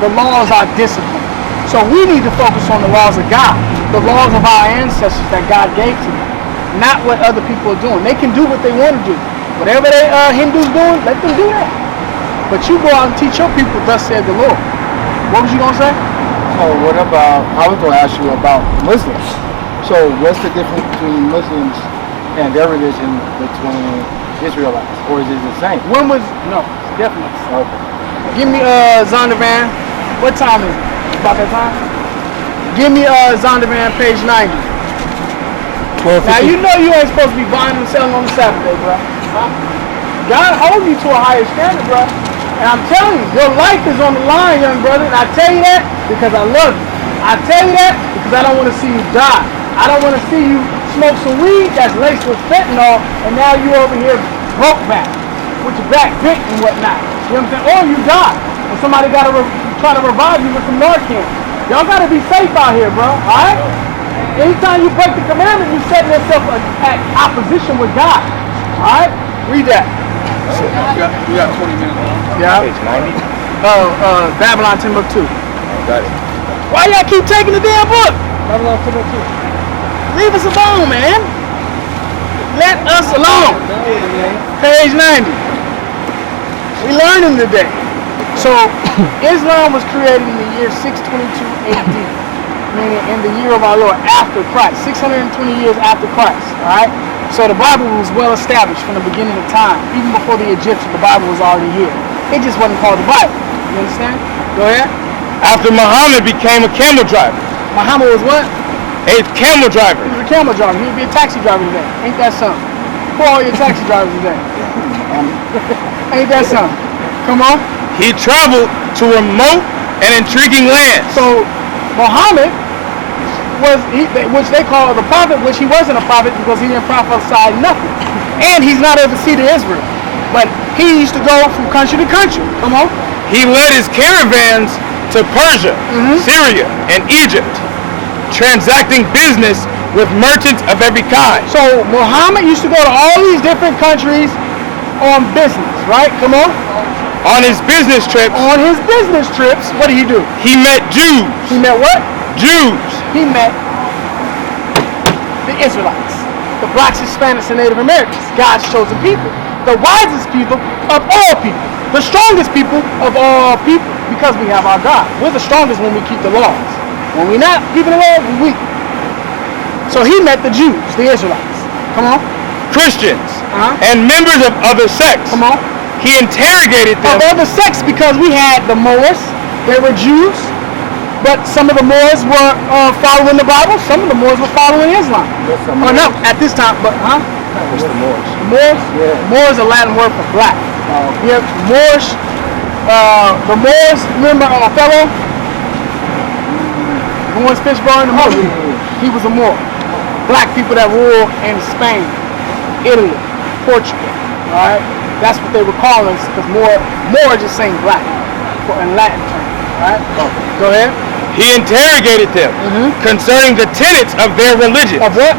the laws are discipline. So we need to focus on the laws of God, the laws of our ancestors that God gave to them, not what other people are doing. They can do what they want to do. Whatever they Hindus doing, let them do that. But you go out and teach your people, thus said the Lord. What was you going to say? So what about, I was going to ask you about Muslims. So what's the difference between Muslims and their religion between Israelites? Or is it the same? When was, no, definitely. Okay. Give me Zondervan. What time is it? About that time? Give me Zondervan, page 90. Now you know you ain't supposed to be buying and selling on the Saturday, bro. Huh? God holds you to a higher standard, bro. And I'm telling you, your life is on the line, young brother. And I tell you that because I love you. I tell you that because I don't want to see you die. I don't want to see you smoke some weed that's laced with fentanyl, and now you over here broke back, with your back bent and whatnot. You know what I'm saying? Or you die, and somebody got to try to revive you with some Narcan. Y'all got to be safe out here, bro. All right? Anytime you break the commandment, you set yourself at opposition with God. All right? Read that. We got 20 minutes. Yeah. Page 90. Babylon Timbuktu. Got it. Why y'all keep taking the damn book? Babylon Timbuktu. Leave us alone, man. Let us alone. Page 90. We learning today. So, Islam was created in the year 622 AD, meaning in the year of our Lord, after Christ, 620 years after Christ, all right? So the Bible was well established from the beginning of time. Even before the Egyptians, the Bible was already here. It just wasn't called the Bible. You understand? Go ahead. After Muhammad became a camel driver. Muhammad was what? A camel driver. He was a camel driver. He would be a taxi driver today. Ain't that something? Who are all your taxi drivers today? Ain't that something? Come on. He traveled to remote and intriguing lands. So Muhammad was, which they call the prophet, which he wasn't a prophet because he didn't prophesy nothing. And he's not of the seed of Israel. But he used to go from country to country. Come on. He led his caravans to Persia, Syria, and Egypt, transacting business with merchants of every kind. So Muhammad used to go to all these different countries on business, right? Come on. On his business trips. On his business trips, what did he do? He met Jews. He met what? Jews. He met the Israelites, the blacks, Hispanics, and Native Americans, God's chosen people, the wisest people of all people, the strongest people of all people, because we have our God. We're the strongest when we keep the laws. When we're not keeping the laws, we're weak. So he met the Jews, the Israelites. Come on. Christians and members of other sects. Come on. He interrogated them. Of other sects, because we had the Moors, they were Jews, but some of the Moors were following the Bible, some of the Moors were following Islam. Oh no, at this time, but What's the Moors? The Moors? Yeah. Moors is a Latin word for black. Yeah, Moors, the Moors, remember Othello? Lawrence Fishburne, the movie. He was a Moor. Black people that ruled in Spain, Italy, Portugal, all right? That's what they were calling us, because more just saying black in Latin terms, right? Go ahead. He interrogated them concerning the tenets of their religion. Of what?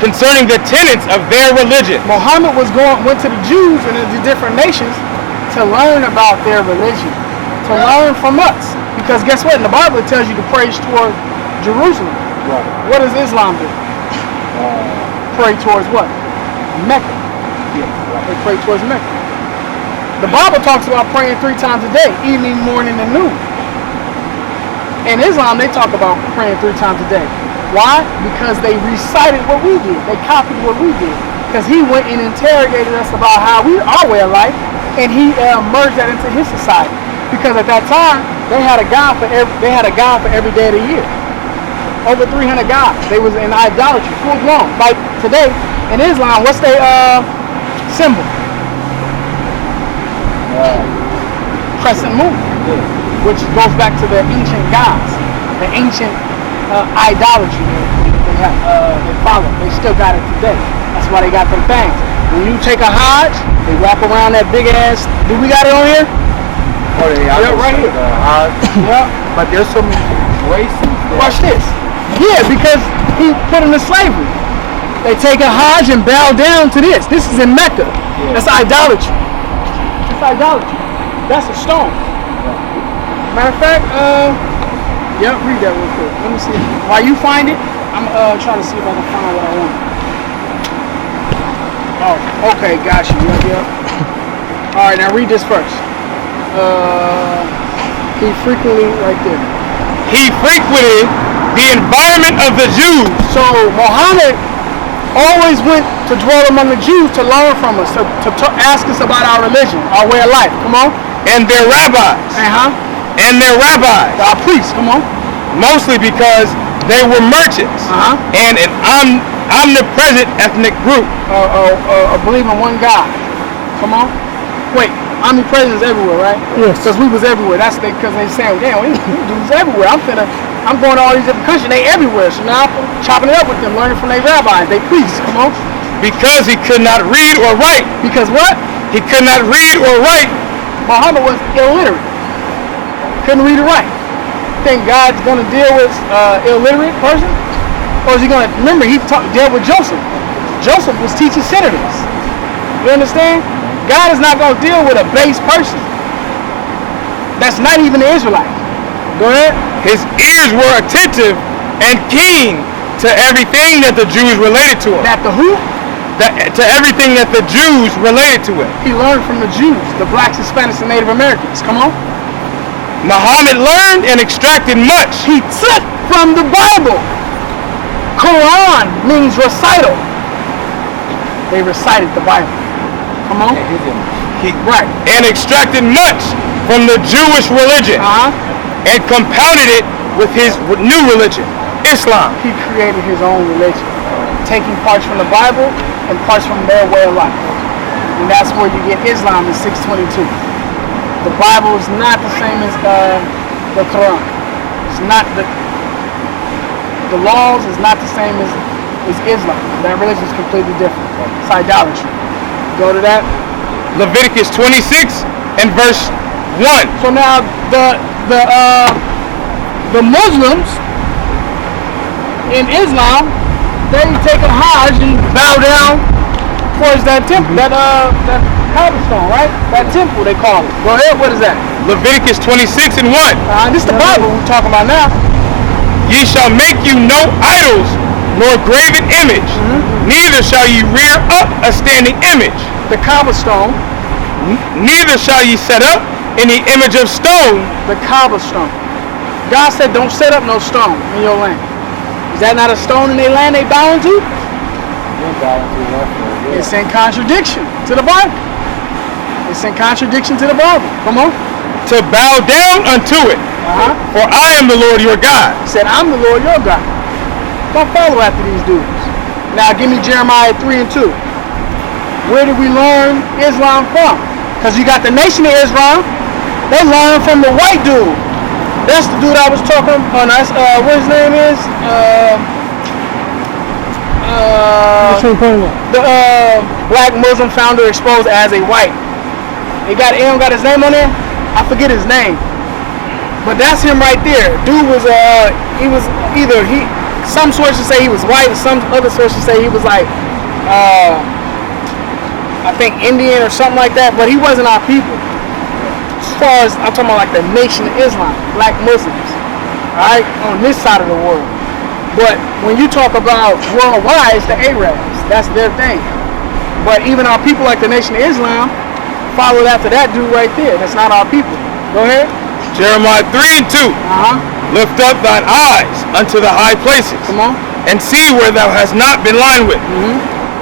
Concerning the tenets of their religion. Muhammad went to the Jews and the different nations to learn about their religion, to learn from us. Because guess what? In the Bible it tells you to praise toward Jerusalem. Right. What does Islam do? Pray towards what? Mecca. They pray towards Mecca. The Bible talks about praying 3 times a day, evening, morning, and noon. In Islam, they talk about praying 3 times a day. Why? Because they recited what we did. They copied what we did. Because he went and interrogated us about how our way of life, and he merged that into his society. Because at that time, they had a god for every day of the year. Over 300 gods. They was in idolatry, full blown. Like today, in Islam, what's their symbol? Crescent moon, which goes back to the ancient gods, the ancient idolatry they follow. They still got it today. That's why they got them things. When you take a Hajj, they wrap around that big ass. Do we got it on here? Oh, yeah, right here. Yeah. But there's so many races. Watch this. Yeah, because he put them to slavery. They take a Hajj and bow down to this. This is in Mecca. That's idolatry. That's idolatry. That's a stone. Matter of fact, yep, read that real quick. Let me see. While you find it, I'm trying to see if I can find what I want. Oh, okay, got you. Yep. All right, now read this first. He frequently, right there. He frequented the environment of the Jews. So Muhammad always went to dwell among the Jews to learn from us, to ask us about our religion, our way of life. Come on. And their rabbis. And their rabbis. Our priests. Come on. Mostly because they were merchants and an omnipresent ethnic group. Believe in one God. Come on. Wait. Omnipresent is everywhere, right? Yes. Because we was everywhere. That's because they saying, damn, we dudes everywhere. I'm going to all these different countries. They everywhere. So now I'm chopping it up with them, learning from their rabbis, they priests. Come on. Because he could not read or write. Because what? He could not read or write. Muhammad was illiterate. Couldn't read or write. Think God's going to deal with illiterate person? Or is he going to, remember, he dealt with Joseph. Joseph was teaching senators. You understand? God is not going to deal with a base person. That's not even an Israelite. Go ahead. His ears were attentive and keen to everything that the Jews related to him. That the who? To everything that the Jews related to him. He learned from the Jews, the blacks, Hispanics, and Native Americans. Come on. Muhammad learned and extracted much. He took from the Bible. Quran means recital. They recited the Bible. Come on. Right. And extracted much from the Jewish religion and compounded it with his new religion, Islam. He created his own religion, taking parts from the Bible and parts from their way of life. And that's where you get Islam in 622. The Bible is not the same as the Quran. It's not the laws is not the same as Islam. That religion is completely different. It's idolatry. Go to that. Leviticus 26 and verse 1. So now the Muslims in Islam, they take a Hajj and bow down towards that temple, that cobblestone, right? That temple they call it. Go ahead. What is that? Leviticus 26 and 1. This is the Bible we're talking about now. Ye shall make you no idols, nor graven image, neither shall ye rear up a standing image. The cobblestone. Neither shall ye set up any image of stone. The cobblestone. God said, don't set up no stone in your land. Is that not a stone in their land they bowing to? It's in contradiction to the Bible. It's in contradiction to the Bible. Come on. To bow down unto it. For I am the Lord your God. He said, I'm the Lord your God. Don't follow after these dudes. Now give me Jeremiah 3 and 2. Where did we learn Islam from? Because you got the nation of Islam. They learned from the white dude. That's the dude I was talking on. What his name is? The black Muslim founder exposed as a white. He don't got his name on there? I forget his name. But that's him right there. Dude was some sources say he was white, some other sources say he was like I think Indian or something like that, but he wasn't our people. As far as I'm talking about like the nation of Islam, black Muslims, alright, on this side of the world. But when you talk about worldwide, it's the Arabs. That's their thing. But even our people like the nation of Islam followed after that dude right there. That's not our people. Go ahead. Jeremiah 3 and 2. Lift up thine eyes unto the high places. Come on. And see where thou hast not been lined with.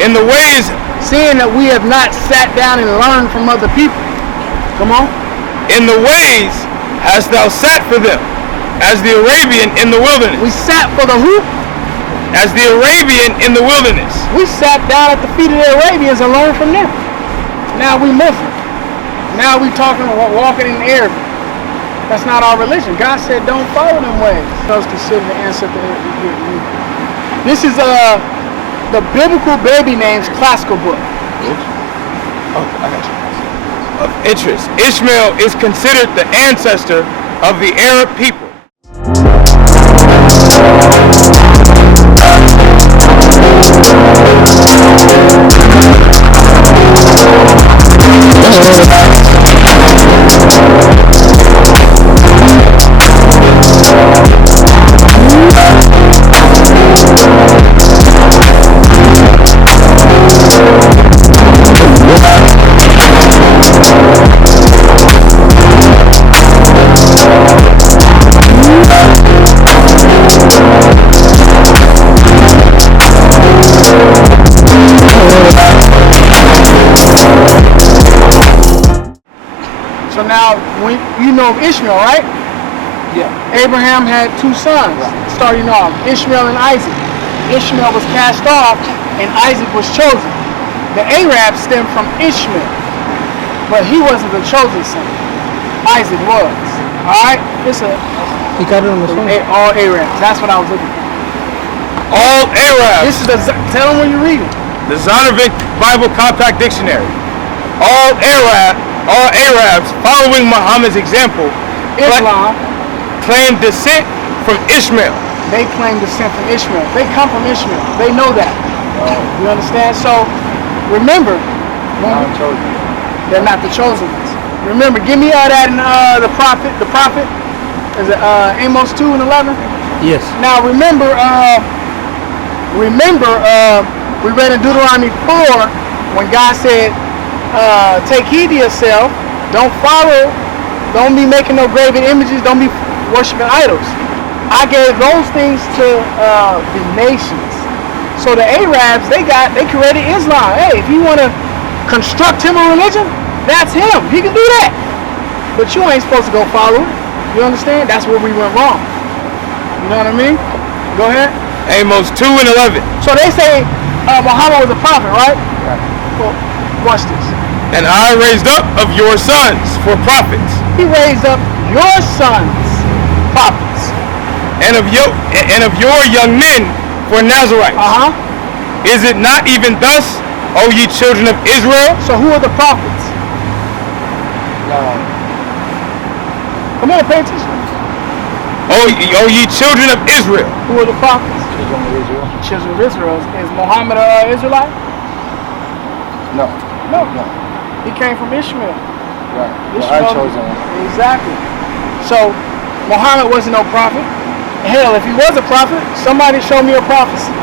In the ways, seeing that we have not sat down and learned from other people. Come on. In the ways hast thou sat for them, as the Arabian in the wilderness. We sat for the who? As the Arabian in the wilderness. We sat down at the feet of the Arabians and learned from them. Now we Muslim. Now we talking, walking in Arabic. That's not our religion. God said don't follow them ways. Those consider the ancestor. This is the Biblical Baby Names classical book. Oh, I got you. Of interest, Ishmael is considered the ancestor of the Arab people. So now, when you know Ishmael, right? Yeah. Abraham had 2 sons, starting off, Ishmael and Isaac. Ishmael was cast off, and Isaac was chosen. The Arabs stemmed from Ishmael, but he wasn't the chosen son. Isaac was. All right? He got it on the phone. All Arabs. That's what I was looking for. All Arabs. This is tell them when you read it. The Zondervan Bible Compact Dictionary. All Arabs following Muhammad's example Islam, claim descent from Ishmael. they claim descent from Ishmael. They come from Ishmael. They know that. You understand? So, remember, they're not the chosen ones. Remember, give me that in the prophet. Is it Amos 2 and 11? Yes. Now remember, we read in Deuteronomy 4 when God said, take heed to yourself, don't be making no graven images, don't be worshiping idols. I gave those things to the nations. So the Arabs, they created Islam. Hey, if you want to construct him a religion, that's him. He can do that. But you ain't supposed to go follow it. You understand? That's where we went wrong. You know what I mean? Go ahead. Amos 2 and 11. So they say Muhammad was a prophet, right? Well, watch this. And I raised up of your sons for prophets. He raised up your sons, prophets. And of your young men for Nazarites. Is it not even thus, O ye children of Israel? So who are the prophets? Come on, pay attention. O ye children of Israel. Who are the prophets? Children of Israel. Is Muhammad an Israelite? No. He came from Ishmael. Right. Ishmael, I chosen one. Exactly. So Muhammad wasn't no prophet. Hell, if he was a prophet, somebody show me a prophecy.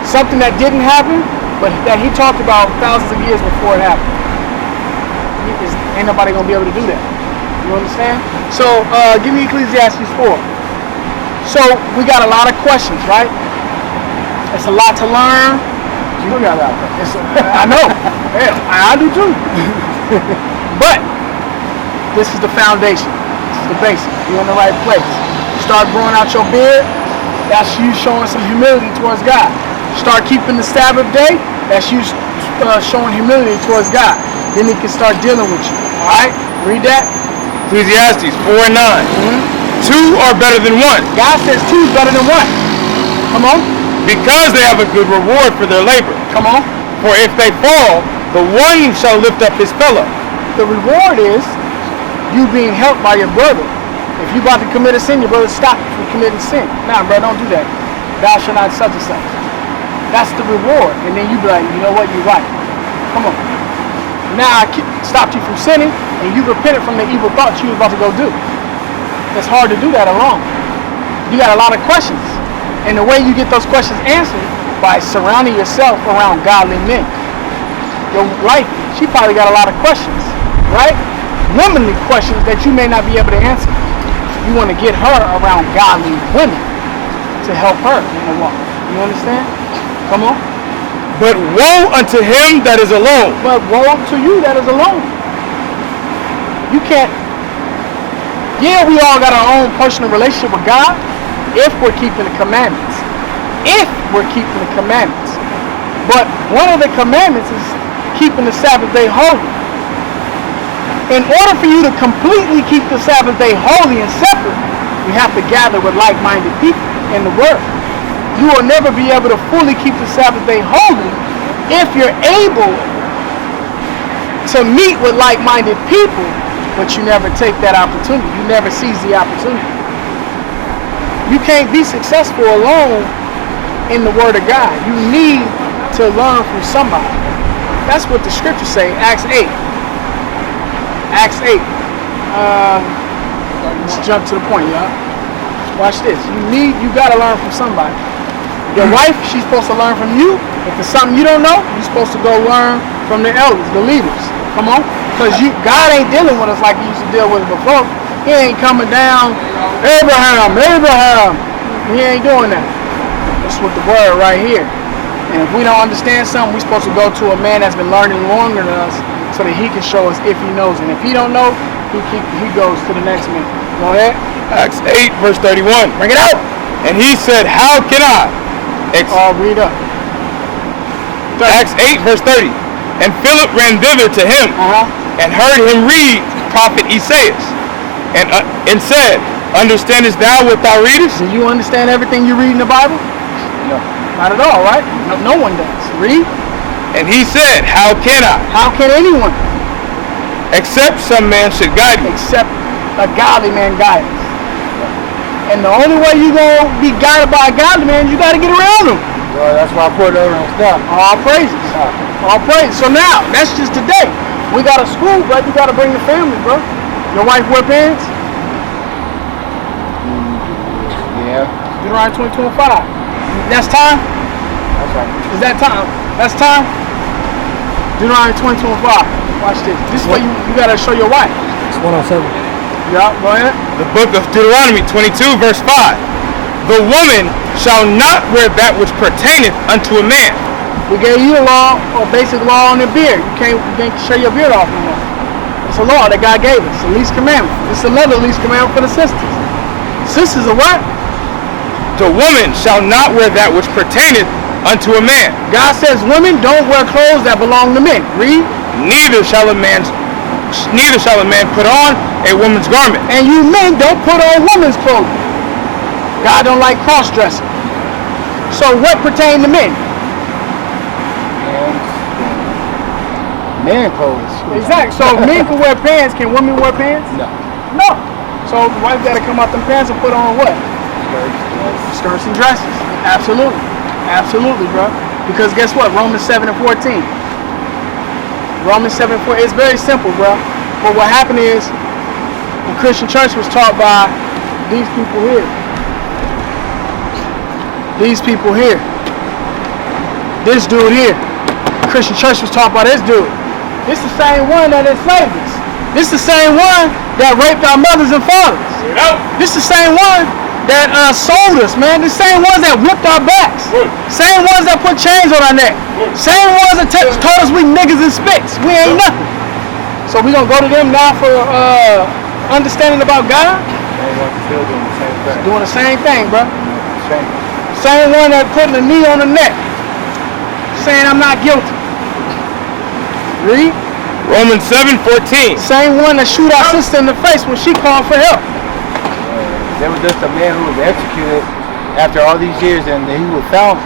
Something that didn't happen, but that he talked about thousands of years before it happened. Ain't nobody gonna be able to do that. You understand? So give me Ecclesiastes 4. So we got a lot of questions, right? It's a lot to learn. You got that. I know. Hell, I do too. But this is the foundation. This is the basic. You're in the right place. Start growing out your beard. That's you showing some humility towards God. Start keeping the Sabbath day. That's you showing humility towards God. Then he can start dealing with you. All right? Read that. Ecclesiastes 4 and 9. Two are better than one. God says 2 is better than 1. Come on. Because they have a good reward for their labor. Come on. For if they fall, the one shall lift up his fellow. The reward is you being helped by your brother. If you about to commit a sin, your brother stop you from committing sin. Nah, bro, don't do that. Thou shalt not such and such. That's the reward. And then you be like, you know what, you're right. Come on. Now I stopped you from sinning, and you repented from the evil thoughts you was about to go do. It's hard to do that alone. You got a lot of questions. And the way you get those questions answered by surrounding yourself around godly men. Your wife, she probably got a lot of questions, right? Womanly questions that you may not be able to answer. You want to get her around godly women to help her in the walk. You understand? Come on. But woe unto him that is alone. But woe to you that is alone. You can't. Yeah, we all got our own personal relationship with God if we're keeping the commandments. If we're keeping the commandments. But one of the commandments is keeping the Sabbath day holy. In order for you to completely keep the Sabbath day holy and separate, you have to gather with like-minded people in the Word. You will never be able to fully keep the Sabbath day holy if you're able to meet with like-minded people, but you never take that opportunity. You never seize the opportunity. You can't be successful alone in the Word of God. You need to learn from somebody. That's what the scriptures say, Acts 8. Acts 8. Let's jump to the point, y'all. Watch this. You gotta learn from somebody. Your wife, she's supposed to learn from you. If it's something you don't know, you're supposed to go learn from the elders, the leaders. Come on. Because God ain't dealing with us like he used to deal with us before. He ain't coming down, Abraham. He ain't doing that. That's with the word right here. And if we don't understand something, we're supposed to go to a man that's been learning longer than us to so that he can show us if he knows. And if he don't know, he goes to the next man. Go ahead. Acts 8, verse 31. Bring it out. And he said, how can I? Read up. Acts 8, verse 30. And Philip ran thither to him and heard him read prophet Isaiah and said, understandest thou what thou readest? Do you understand everything you read in the Bible? No. Not at all, right? No one does. Read. And he said, how can I? How can anyone? Except some man should guide me. Except a godly man guide us. And the only way you gonna be guided by a godly man, you gotta get around him. Well, that's why I put it over and stuff. All praises. All praises. So now, that's just today. We got a school, but you gotta bring the family, bro. Your wife wear pants? Yeah. Deuteronomy 22:5. That's time? That's right. Is that time? That's time? Deuteronomy 22:5. Watch this. This is what you gotta show your wife. It's 107. Yeah, go ahead. The book of Deuteronomy 22, verse 5. The woman shall not wear that which pertaineth unto a man. We gave you a law, or basic law on the beard. You can't show your beard off no more. It's a law that God gave us, the least commandment. It's another least commandment for the sisters. Sisters are what? The woman shall not wear that which pertaineth unto a man. God says women don't wear clothes that belong to men. Read. Neither shall a man put on a woman's garment. And you men don't put on women's clothes. God don't like cross-dressing. So what pertain to men? Man clothes. Exactly. So if men can wear pants, can women wear pants? No. No. So the wife got to come out them pants and put on what? Skirts and dresses. Absolutely. Absolutely, bro. Because guess what? Romans 7 and 14. Romans 7 and 14. It's very simple, bro. But what happened is the Christian church was taught by these people here. These people here. This dude here. The Christian church was taught by this dude. This is the same one that enslaved us. This is the same one that raped our mothers and fathers. This is the same one that sold us, man. The same ones that whipped our backs. Same ones that put chains on our neck. Same ones that told us we niggas and spits. We ain't nothing. So we gonna go to them now for understanding about God? Still doing the same thing. Doing the same thing, bro. Same one that putting a knee on the neck. Saying I'm not guilty. Read. Romans 7:14. Same one that shoot our sister in the face when she called for help. There was just a man who was executed after all these years, and he was found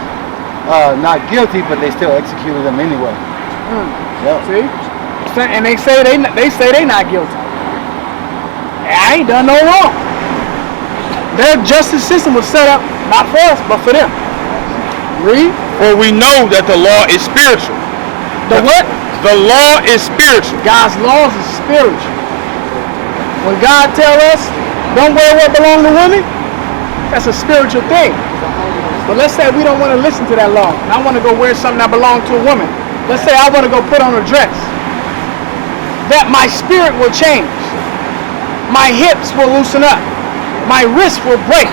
not guilty, but they still executed him anyway. Yep. See? And they say they not guilty. I ain't done no wrong. Their justice system was set up not for us, but for them. Read. For we know that the law is spiritual. The what? The law is spiritual. God's laws is spiritual. When God tells us, don't wear what belongs to women, that's a spiritual thing. But let's say we don't want to listen to that law, and I want to go wear something that belongs to a woman. Let's say I want to go put on a dress. That my spirit will change. My hips will loosen up. My wrists will break.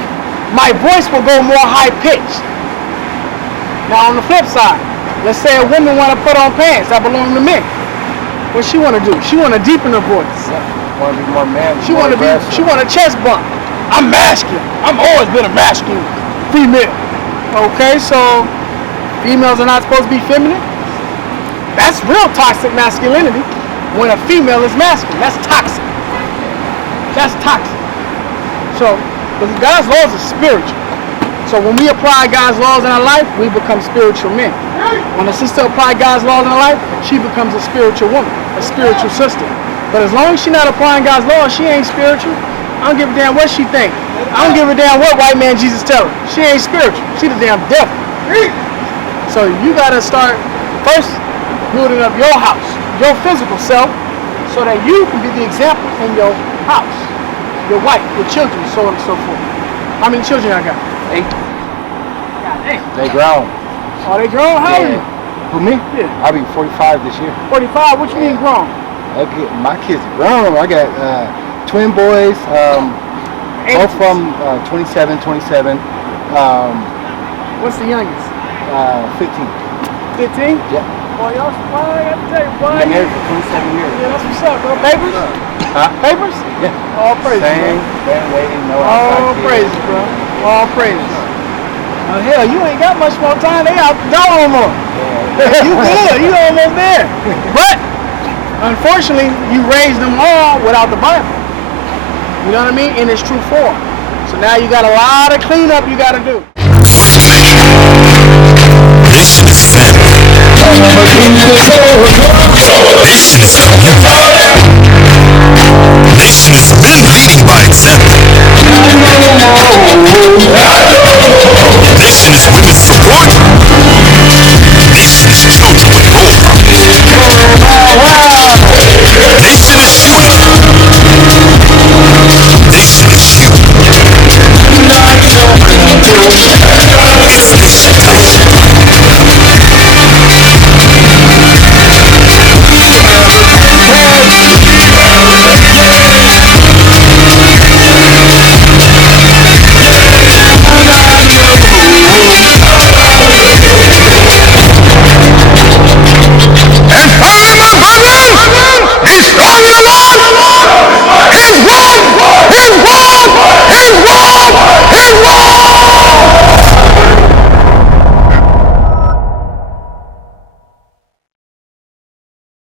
My voice will go more high-pitched. Now on the flip side, let's say a woman want to put on pants that belong to men. What she want to do? She want to deepen her voice. Want to be more man. She want a chest bump. I'm masculine. I've always been a masculine female. Okay, so females are not supposed to be feminine. That's real toxic masculinity. When a female is masculine, that's toxic. That's toxic. So, but God's laws are spiritual. So when we apply God's laws in our life, we become spiritual men. When a sister applies God's laws in her life, she becomes a spiritual woman, a spiritual sister. But as long as she's not applying God's laws, she ain't spiritual. I don't give a damn what she think. I don't give a damn what white man Jesus tell her. She ain't spiritual. She the damn devil. So you gotta start first building up your house, your physical self, so that you can be the example in your house, your wife, your children, so on and so forth. How many children I got? 8. God damn. They grown. Oh, they grown? How old are you? Who, me? Yeah. I'll be 45 this year. 45? What you mean grown? Okay, my kids are grown. I got twin boys, both from 27. What's the youngest? 15. 15? Yeah. Boy, y'all, boy, I got to tell you, boy. Been married for 27 years. Yeah, that's what's up, bro. Papers? Huh? Papers? Yeah. All praises, Same, bro. been waiting, no All outside praises, bro. All praises. Oh, hell, you ain't got much more time. They out the door no more. Yeah. You good. You almost there. But, unfortunately, you raised them all without the Bible. You know what I mean? In its true form. So now you got a lot of cleanup you got to do. Nation is family. Nation is family.